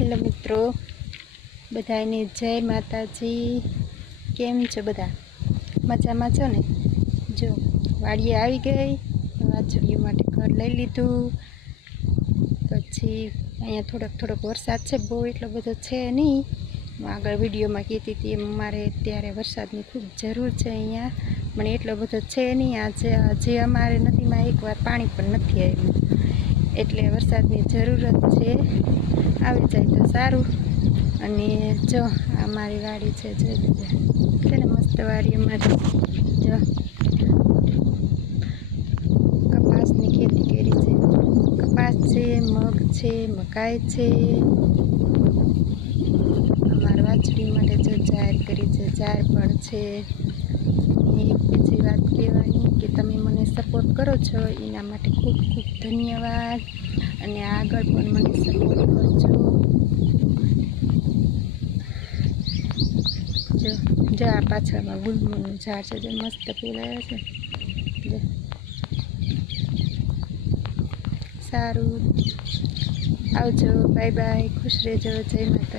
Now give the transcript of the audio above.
Hello મિત્રો, બધાને જય માતાજી। કેમ છો બધા? મજામાં છો ને? જો વાડીએ આવી ગઈ, વાછડીઓ માટે ઘર લઈ લીધું। પછી અહીંયા થોડોક વરસાદ છે, બહુ એટલો બધો છે નહીં। હું આગળ વિડીયોમાં કહેતી હતી એમ અમારે અત્યારે વરસાદની ખૂબ જરૂર છે। અહીંયા પણ એટલો બધો છે નહીં। આજે હજી અમારે નદીમાં એકવાર પાણી પણ નથી આવ્યું, એટલે વરસાદની જરૂરત છે। આવી જાય તો સારું। અને જો આ મારી વાડી છે, જોઈ લીધા છે ને મસ્ત વાડી અમારી। જો કપાસની ખેતી કરી છે, કપાસ છે, મગ છે, મકાઈ છે। અમારા વાછડી માટે જો જાહેર કરી છે, જાહેર પણ છે। એક બીજી વાત કહેવાની કે તમે મને સપોર્ટ કરો છો એના માટે ખૂબ ખૂબ ધન્યવાદ, અને આગળ પણ મને સપોર્ટ કરજો। જો આ પાછળમાં ગુલમોહરનું ઝાડ છે, જે મસ્ત ફૂલ આવ્યા છે। જો સારું, આવજો, બાય બાય, ખુશ રહેજો, જય માતાજી।